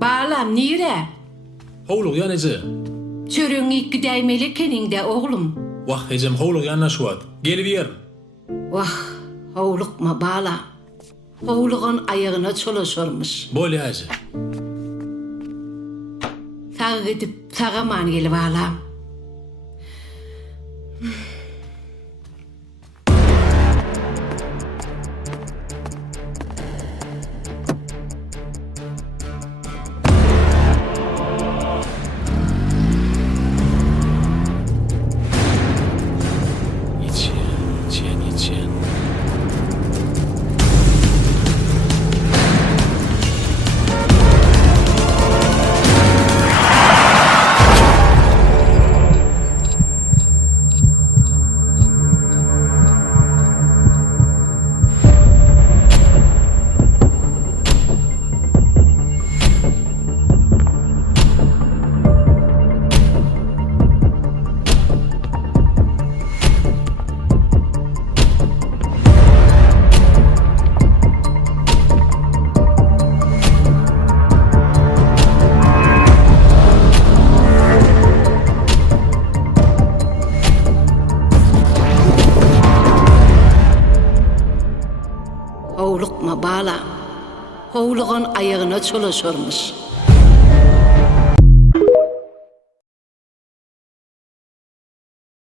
Balam nire? Hovluk yan ece. Çörüň iki dämeli keninde oglum. Wah ecem hovluk yanna şuwat. Gelip yer. Wah, howlukma bala. Howlugan ayağına çolaşormuş. Bol ece. Sağa gidip sağa man gelip balam. İçen. Howlukma bala. Howlugan ayağına çolaşormuş.